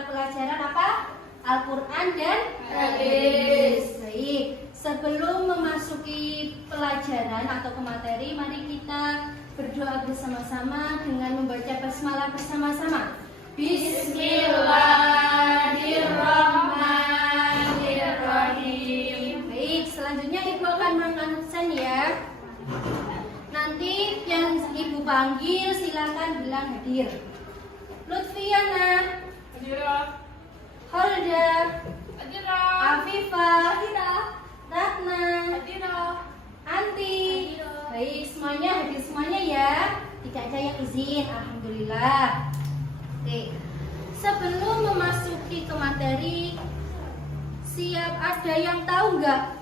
mata pelajaran apa? Al-Quran dan hadis. Baik, sebelum memasuki pelajaran atau ke materi, mari kita berdoa bersama-sama dengan membaca basmalah bersama-sama. Bismillahirrahmanirrahim. Baik, selanjutnya Ibu akan menganunskan ya. Nanti yang Ibu panggil silakan bilang hadir. Lutfiana, Holda, Afifah, Ratna, Anti. Baik, semuanya hadir semuanya ya. Tidak ada yang izin, alhamdulillah. Oke. Sebelum memasuki ke materi, siap ada yang tahu nggak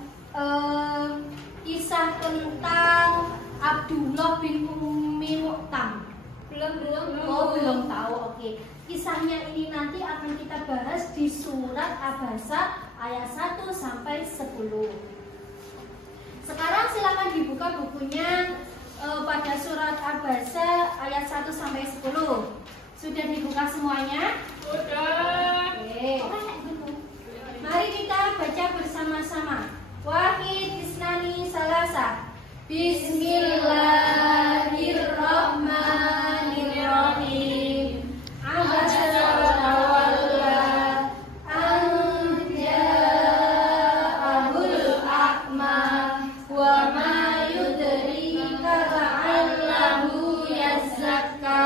kisah tentang Abdullah bin Ummi Mu'tam? Belum tahu. Oke. Kisahnya ini nanti akan kita bahas di surat Abasa ayat 1 sampai 10. Sekarang silakan dibuka bukunya pada surat Abasa ayat 1 sampai 10. Sudah dibuka semuanya? Sudah. Oke. Mari kita baca bersama-sama. Wahid isnani salasa. Bismillahirrahmanirrahim. Abasa wa tawalla an ja'ahul a'ma wa ma yudrika la'allahu yazakka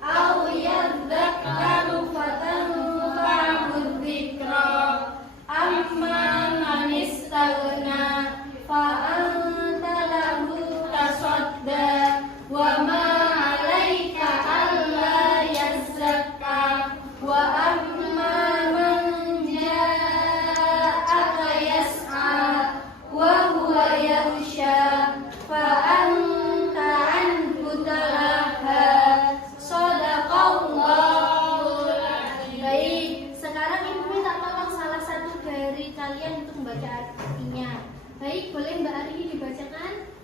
aw yadzakkaru fatanfa'u dzikra amma man istaghna fa'anta lahu tasadda wa ma 'alaika alla yazakka wa amma man ja'aka yas'a wa huwa yakhsha fa'anta 'anhu talaha. Shadaqallahul adzim. Baik, sekarang Ibu minta tolong salah satu dari kalian untuk membaca artinya. Baik, boleh Mbak Arini dibacakan?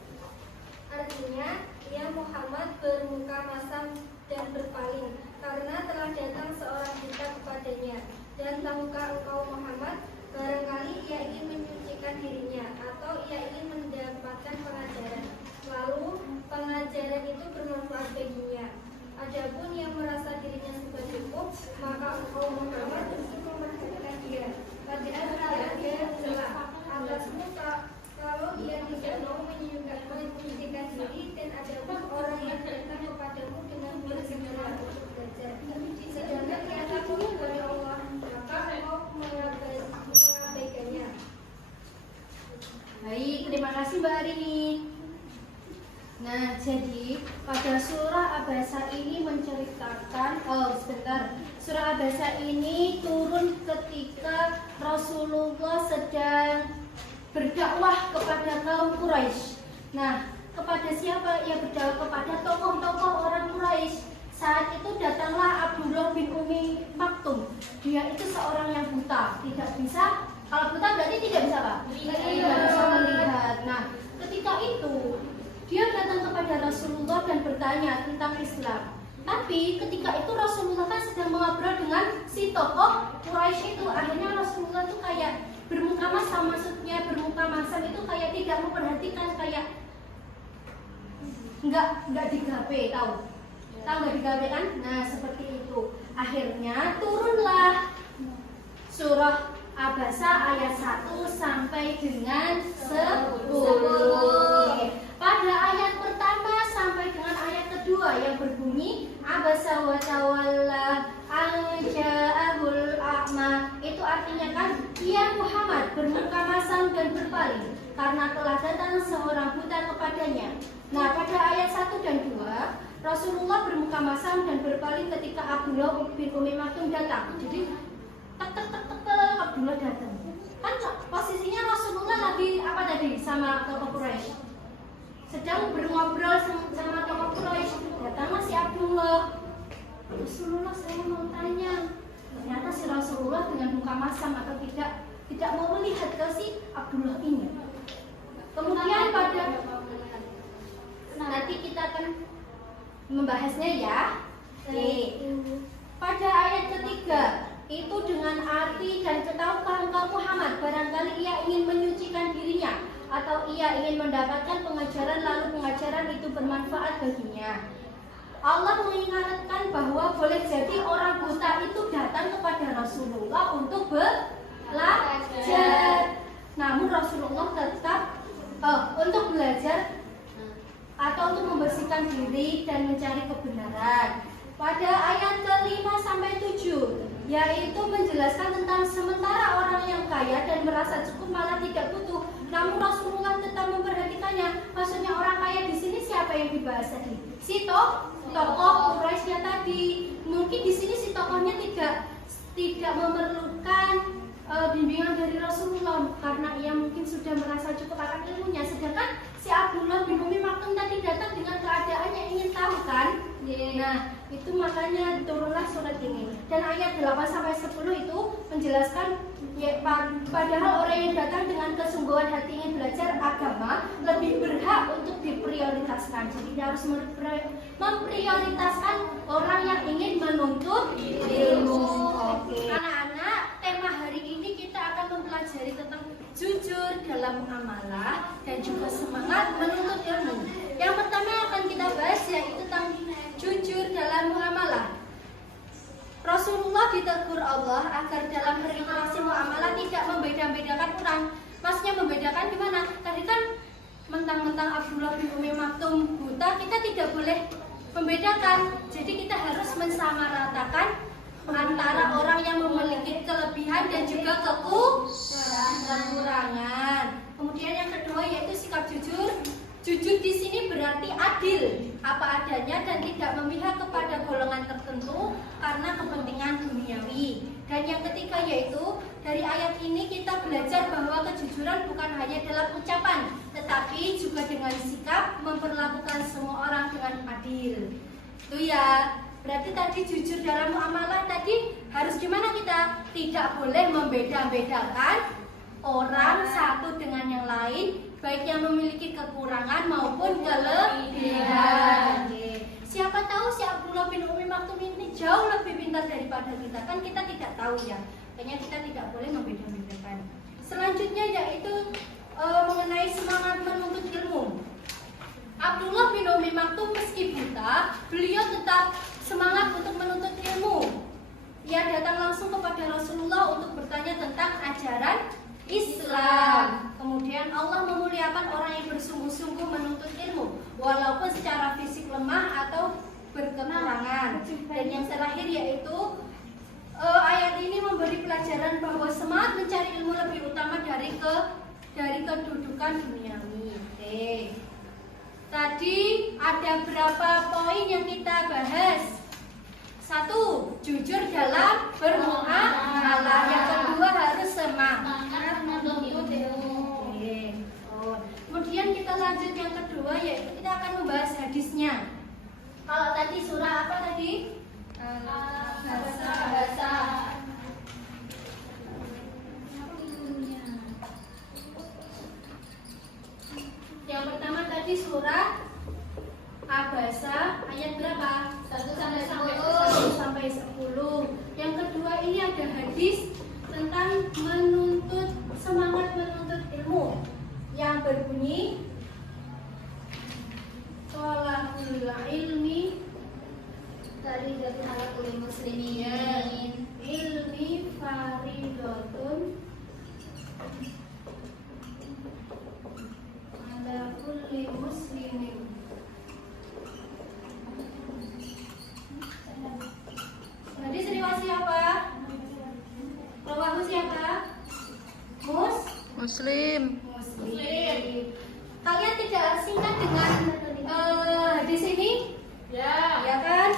Artinya, ia Muhammad bermuka masam dan berpaling, karena telah datang seorang buta kepadanya. Dan tahukah engkau Muhammad, barangkali ia ingin menyucikan dirinya, atau ia ingin mendapatkan pengajaran. Lalu, pengajaran itu bermanfaat baginya. Adapun yang merasa dirinya sudah cukup, maka engkau Muhammad untuk memperhatikan dia. Padahal dia ada celah atasmu kalau ia tidak mau menyucikan diri, dan adapun orang yang datang kepadamu dengan bersegera untuk belajar, sedangkan ia takut kepada Allah, maka engkau mengabaikannya. Baik, terima kasih Mbak Arini. Nah, jadi pada surah Abasa ini menceritakan, surah Abasa ini turun ketika Rasulullah sedang berdakwah kepada kaum Quraisy. Nah, kepada siapa ia berdakwah? Kepada tokoh-tokoh orang Quraisy. Saat itu datanglah Abdullah bin Ummi Maktum. Dia itu seorang yang buta, tidak bisa. Kalau buta berarti tidak bisa apa? Tidak bisa melihat. Nah, ketika itu dia datang kepada Rasulullah dan bertanya tentang Islam. Tapi ketika itu Rasulullah kan sedang mengobrol dengan si tokoh Quraisy itu. Akhirnya Rasulullah tuh kayak bermuka masam, maksudnya bermuka masam itu kayak tidak memperhatikan, kayak nggak digape, tahu nggak digape kan? Nah, seperti itu. Akhirnya turunlah surah Abasa ayat 1 sampai dengan 10. Pada ayat pertama sampai dengan ayat kedua yang berbunyi Abasa wa tawalla an ja'ahul a'ma, itu artinya kan ia Muhammad bermuka masam dan berpaling karena telah datang seorang buta kepadanya. Nah, pada ayat 1 dan 2 Rasulullah bermuka masam dan berpaling ketika Abdullah bin Ummi Maktum datang. Jadi Abdullah datang. Kan posisinya Rasulullah lagi apa tadi sama tokoh Quraisy? Sedang ngobrol sama tokoh Quraisy. Datanglah si Abdullah. Rasulullah, saya mau tanya. Ternyata si Rasulullah dengan muka masam atau tidak mau melihat ke si Abdullah ini. Kemudian pada nanti kita akan membahasnya ya. Oke. Pada ayat ketiga itu dengan arti dan tahukah engkau Muhammad barangkali ia ingin menyucikan dirinya atau ia ingin mendapatkan pengajaran lalu pengajaran itu bermanfaat baginya. Allah mengingatkan bahwa boleh jadi orang buta itu datang kepada Rasulullah untuk belajar. Namun Rasulullah tetap untuk belajar atau untuk membersihkan diri dan mencari kebenaran. Pada ayat ke-5 sampai 7 yaitu menjelaskan tentang sementara orang yang kaya dan merasa cukup malah tidak butuh, namun Rasulullah tetap memperhatikannya. Maksudnya orang kaya di sini siapa yang dibahas tadi? Si tokoh Quraisy tadi. Mungkin di sini si tokohnya tidak memerlukan bimbingan dari Rasulullah karena ia mungkin sudah merasa cukup akan ilmunya. Sedangkan si Abdullah bin Umi Maktum tadi datang dengan keadaan yang ingin tahu kan? Nah, itu makanya turunlah surat ini. Dan ayat 8-10 itu menjelaskan padahal orang yang datang dengan kesungguhan hati ingin belajar agama lebih berhak untuk diprioritaskan. Jadi dia harus memprioritaskan orang yang ingin menuntut ilmu. Oke. Anak-anak, tema hari ini kita akan mempelajari tentang jujur dalam muamalah dan juga semangat menuntut ilmu. Yang pertama yang akan kita bahas yaitu tentang jujur dalam muamalah. Rasulullah ditegur Allah agar dalam berinteraksi muamalah tidak membeda-bedakan orang. Maksudnya membedakan gimana? Tadi kan mentang-mentang Abdullah bin Umi Maktum buta, kita tidak boleh membedakan. Jadi kita harus mensamaratakan antara orang yang memiliki kelebihan dan juga kekurangan. Kemudian yang kedua yaitu sikap jujur. Jujur di sini berarti adil, apa adanya dan tidak memihak kepada golongan tertentu karena kepentingan duniawi. Dan yang ketiga yaitu dari ayat ini kita belajar bahwa kejujuran bukan hanya dalam ucapan, tetapi juga dengan sikap memperlakukan semua orang dengan adil. Itu ya. Berarti tadi jujur dalam muamalah tadi harus gimana kita? Tidak boleh membeda-bedakan orang satu dengan yang lain, baik yang memiliki kekurangan maupun kelebihan. Siapa tahu si Abdullah bin Umi Maktum ini jauh lebih pintar daripada kita, kan kita tidak tahu ya. Makanya kita tidak boleh membeda-bedakan. Selanjutnya yaitu mengenai semangat menuntut ilmu. Abdullah bin Umi Maktum meski buta, beliau tetap semangat untuk menuntut ilmu. Ia datang langsung kepada Rasulullah untuk bertanya tentang ajaran Islam. Kemudian Allah memuliakan orang yang bersungguh-sungguh menuntut ilmu walaupun secara fisik lemah atau berkekurangan. Dan yang terakhir yaitu ayat ini memberi pelajaran bahwa semangat mencari ilmu lebih utama dari kedudukan duniawi. Oke. Tadi ada berapa poin yang kita bahas? 1. Jujur dalam bermuamalah. Yang kedua harus semangat menuntut ilmu. Kemudian kita lanjut yang kedua yaitu kita akan membahas hadisnya. Kalau tadi surah apa tadi? Bahasa. Yang pertama tadi surah Abasa ayat berapa? 1 sampai 10. Yang kedua ini ada hadis tentang semangat menuntut ilmu yang berbunyi Thalabul ilmi dari ala kulli muslimin ilmi faridatun ala kulli muslimin. Hadis riwayat siapa? Rawahu siapa? Muslim. Kalian tidak asingkan dengan hadis ini? Ya. Ya kan?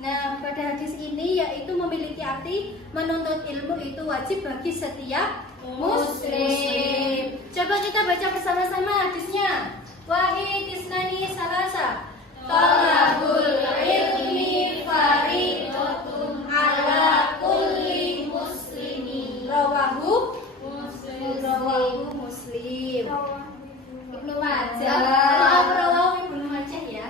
Nah, pada hadis ini yaitu memiliki arti menuntut ilmu itu wajib bagi setiap Muslim. Coba kita baca bersama-sama hadisnya. Wahid isnani salasa. Talabul ilmi faridatun ala kulli muslimin. Rawahu Muslim. Ibnu Majah. Maaf, rawahu Ibnu Majah ya.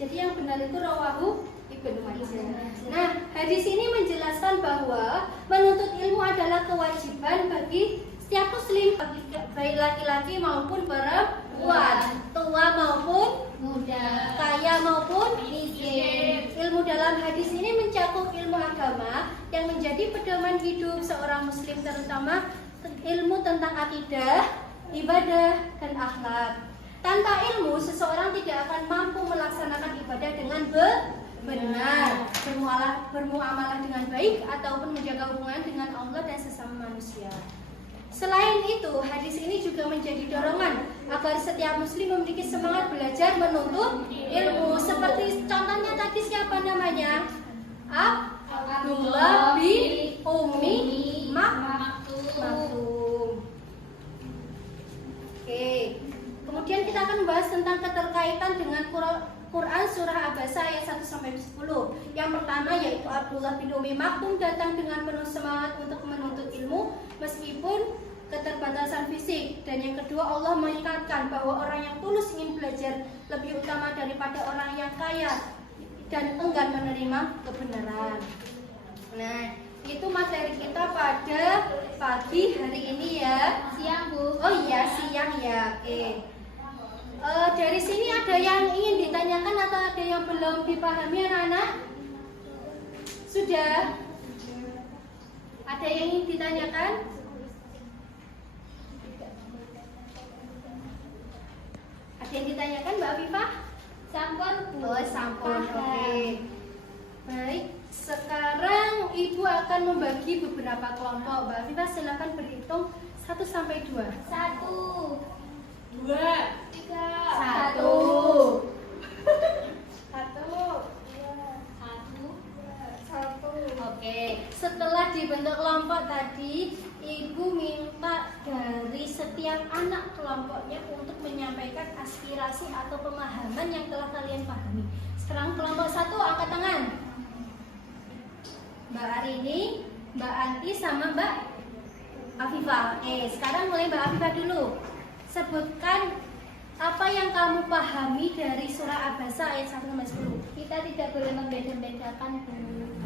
Jadi yang benar itu rawahu Ibnu Majah. Nah, hadis ini menjelaskan bahwa menuntut ilmu adalah kewajiban bagi setiap muslim, baik laki-laki maupun perempuan, tua maupun muda, kaya maupun miskin. Ilmu dalam hadis ini mencakup ilmu agama yang menjadi pedoman hidup seorang muslim, terutama ilmu tentang akidah, ibadah, dan akhlak. Tanpa ilmu, seseorang tidak akan mampu melaksanakan ibadah dengan benar, bermuamalah dengan baik, ataupun menjaga hubungan dengan Allah dan sesama manusia. Selain itu, hadis ini juga menjadi dorongan agar setiap muslim memiliki semangat belajar menuntut ilmu. Seperti contohnya tadi siapa namanya? Abdullah bin Umi Maktum. Oke. Kemudian kita akan membahas tentang keterkaitan dengan Quran surah Abasa ayat 1-10. Yang pertama yaitu Abdullah bin Umi Maktum datang dengan penuh semangat untuk menuntut ilmu meskipun keterbatasan fisik. Dan yang kedua, Allah mengingatkan bahwa orang yang tulus ingin belajar lebih utama daripada orang yang kaya dan enggan menerima kebenaran. Nah, itu materi kita pada pagi hari ini ya. Siang, Bu. Oh iya, siang ya. Oke. Dari sini ada yang ingin ditanyakan atau ada yang belum dipahami anak-anak? Sudah? Ada yang ingin ditanyakan? Ada yang ditanyakan Mbak Afifah? Sampun, Bu. Oh, sampun. Oke. Baik, sekarang Ibu akan membagi beberapa kelompok. Mbak Afifah silakan berhitung 1 sampai 2. 1, 2, 3, 1. 1. Oke, setelah dibentuk kelompok tadi, Ibu minta dari setiap anak kelompoknya untuk menyampaikan aspirasi atau pemahaman yang telah kalian pahami. Sekarang kelompok 1 angkat tangan. Mbak Arini, Mbak Anti, sama Mbak Afifah. Sekarang mulai Mbak Afifah dulu. Sebutkan apa yang kamu pahami dari surah Abasa ayat 1-10. Kita tidak boleh membeda-bedakan, Bu.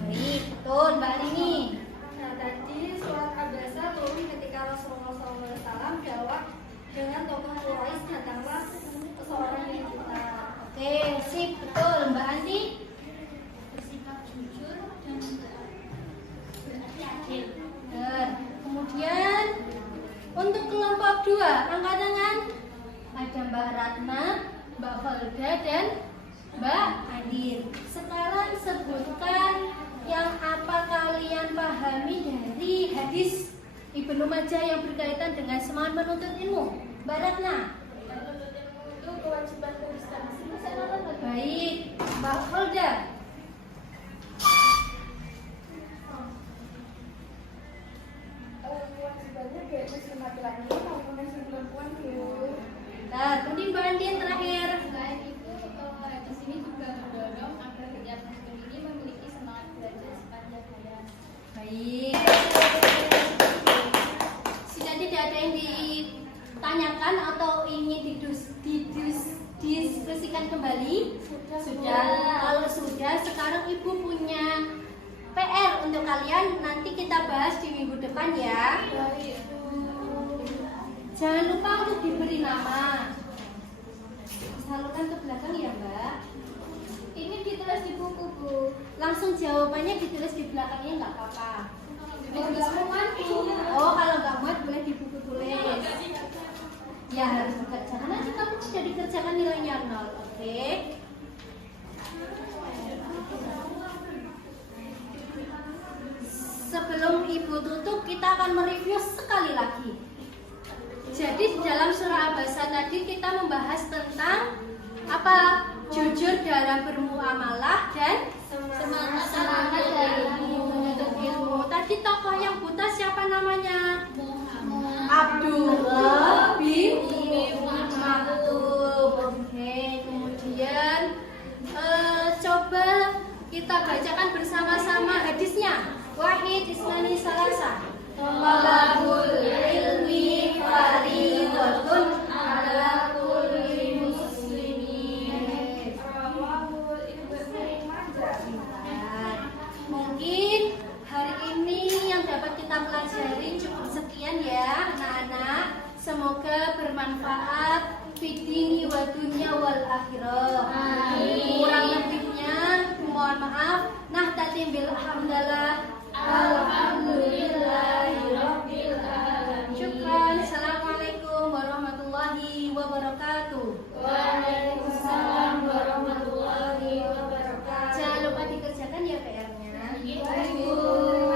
Baik, betul Mbak Arini. Nah, tadi surat Abasa turun ketika Rasulullah SAW dakwah dengan tokoh Quraisy, datanglah seorang wanita. Oke, sip, betul Mbak Anti. Bersikap jujur dan berarti adil. Benar. Kemudian untuk kelompok 2 angkat tangan. Ada Mbak Ratna, Mbak Holda, dan Mbak Adin. Sekarang sebutkan yang apa kalian pahami dari hadis Ibnu Majah yang berkaitan dengan semangat menuntut ilmu. Mbak Ratna. Menuntut ilmu itu kewajiban Kristen. Baik, Mbak Holda. Kewajibannya baik muslim laki-laki maupun muslim perempuan, Bu. Nah, kemudian Mbak Andin terakhir. Selain itu, hadis ini juga mendorong agar setiap muslim ini memiliki semangat belajar sepanjang hayat. Baik. Sudah tidak ada yang ditanyakan atau ingin didiskusikan kembali? Sudah. Kalau sudah, sekarang Ibu punya PR untuk kalian. Nanti kita bahas di minggu depan ya. Jangan lupa untuk diberi nama. Salurkan ke belakang ya Mbak. Ini ditulis di buku, Bu. Langsung jawabannya ditulis di belakangnya nggak apa-apa. Nggak muat, Bu. Oh, kalau nggak muat boleh di buku tulis. Ya harus dikerjakan. Nanti kamu sudah dikerjakan nilainya 0. Oke. Sebelum Ibu tutup, kita akan mereview sekali lagi. Jadi dalam surah Abasa tadi kita membahas tentang apa? Jujur dalam bermuamalah dan semangat dalam menuntut ilmu. Tadi tokoh yang buta siapa namanya? Abdullah bin Maktum. Oke, kemudian coba kita bacakan bersama-sama hadisnya. Wahid Isnani Salasa. Tolabul ilmi faridatun ala kulli muslimin. Rawahu fitini wa dunya wal akhirah. Amin. Kurang lebihnya mohon maaf. Nahtatim bil hamdalah. Alhamdulillahirabbil alamin. Syukran. Assalamualaikum warahmatullahi wabarakatuh.